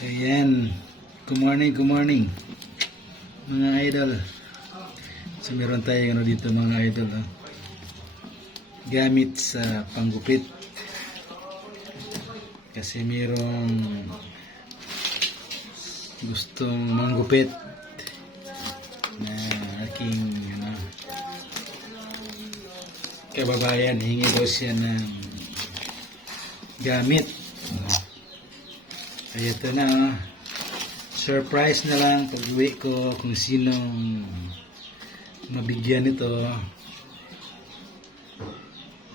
So yan, good morning mga idol. So meron tayong ano dito mga idol, gamit sa panggupit. Kasi merong gustong manggupit na aking kababayan, hingi daw siya ng gamit. Ay ito na, surprise na lang pag uwi ko kung sinong mabigyan ito.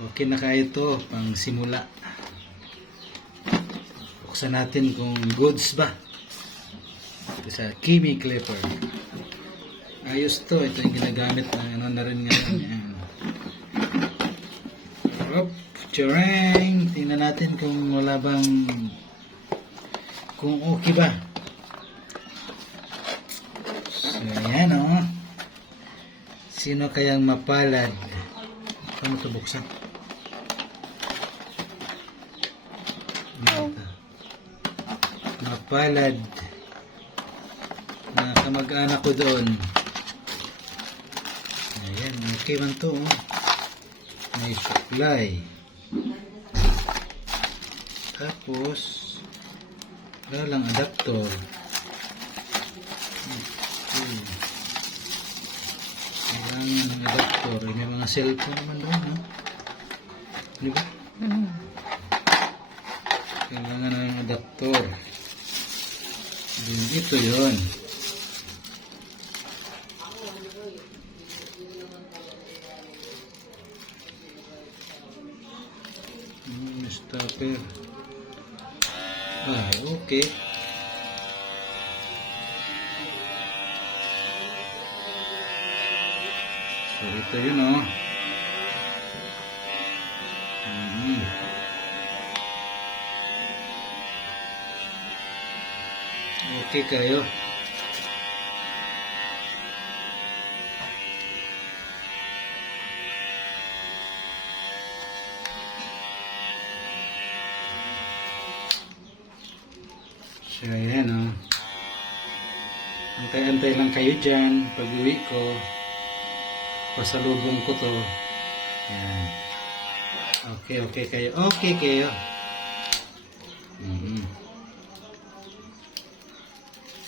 Okay na kaya ito pang simula. Buksan natin kung goods ba. Ito sa Kimi Clipper. Ayos to, ito yung ginagamit na na rin ngayon. Yan. Hop, tsurang! Tingnan natin kung wala bang, kung okay ba. So ayan sino kayang mapalad? Paano ito buksan? Mapalad na kamag-anak ko doon. Ayan, okay man ito. May supply. Tapos wala lang adapter. Okay. Walang adapter. May mga cellphone naman doon, no? Di ba? Kailangan na ng adapter. Dito yun. Stopper. Okay. So ito yun, Okay kayo. So ayan, antay-antay lang kayo dyan. Pag uwi ko, pasalubong ko to. Ayan. Okay kayo. Okay kayo.